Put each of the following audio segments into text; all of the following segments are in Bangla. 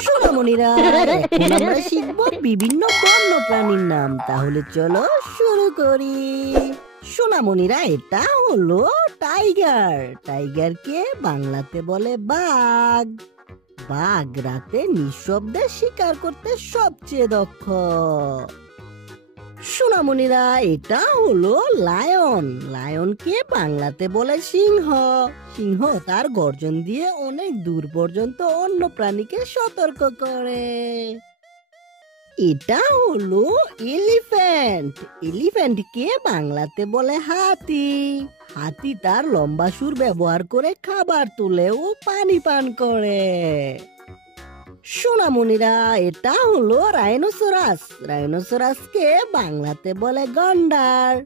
সোনামণিরা, এখন আমরা শিখবো বিভিন্ন বন্য প্রাণীর নাম। তাহলে চলো শুরু করি। সোনামণিরা, এটা হলো টাইগার। টাইগারকে বাংলাতে বলে বাঘ। বাঘ রাতে নিঃশব্দে শিকার করতে সবচেয়ে দক্ষ। সোনামণিরা, এটা হলো লায়ন। লায়নকে বাংলাতে বলে সিংহ। সিংহ তার গর্জন দিয়ে অনেক দূর পর্যন্ত অন্য প্রাণীকে সতর্ক করে। এটা হলো এলিফ্যান্ট। এলিফ্যান্টকে বাংলাতে বলে হাতি। হাতি তার লম্বা সুর ব্যবহার করে খাবার তুলে ও পানি পান করে। সোনামণিরা, এটা হলো রাইনোসরাস। রাইনোসরাসকে বাংলাতে বলে গন্ডার।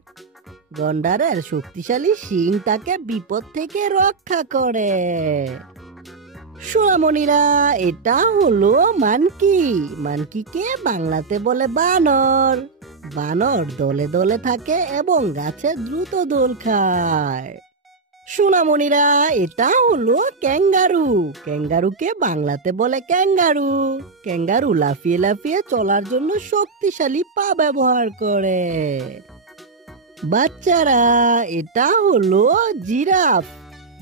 গন্ডারের শক্তিশালী শিং তাকে বিপদ থেকে রক্ষা করে। সোনামণিরা, এটা হলো মানকি। মানকিকে বাংলাতে বলে বানর। বানর দলে দলে থাকে এবং গাছে দ্রুত দোল খায়। সোনামণিরা, এটা হলো ক্যাঙ্গারু। ক্যাঙ্গারুকে বাংলাতে বলে ক্যাঙ্গারু। ক্যাঙ্গারু লাফিয়ে লাফিয়ে চলার জন্য শক্তিশালী পা ব্যবহার করে। বাচ্চারা, এটা হলো জিরাফ।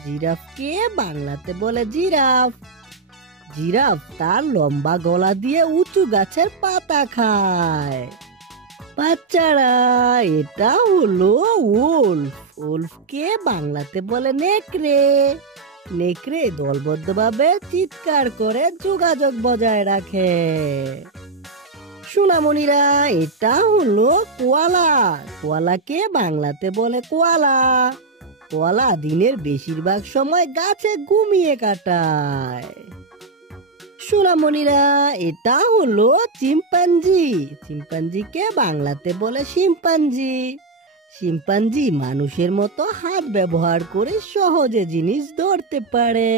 জিরাফকে বাংলাতে বলে জিরাফ। জিরাফ তার লম্বা গলা দিয়ে উঁচু গাছের পাতা খায়। বাচ্চারা, এটা হলো উল্ফ। উল্ফকে বাংলাতে বলে নেকড়ে। নেকড়ে দলবদ্ধভাবে চিৎকার করে যোগাযোগ বজায় রাখে। সোনামণিরা, এটা হলো কোয়ালা। কোয়ালাকে বাংলাতে বলে কোয়ালা। কোয়ালা দিনের বেশিরভাগ সময় গাছে ঘুমিয়ে কাটায়। সোনামণিরা, এটা হলো চিম্পাঞ্জি। চিম্পাঞ্জিকে বাংলাতে বলে শিম্পাঞ্জি। শিম্পাঞ্জি মানুষের মতো হাত ব্যবহার করে সহজে জিনিস ধরতে পারে।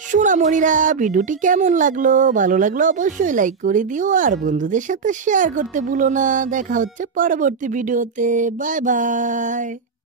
সোনামণিরা, ভিডিওটি কেমন লাগলো? ভালো লাগলো অবশ্যই লাইক করে দিও আর বন্ধুদের সাথে শেয়ার করতে ভুলো না। দেখা হচ্ছে পরবর্তী ভিডিওতে। Bye bye.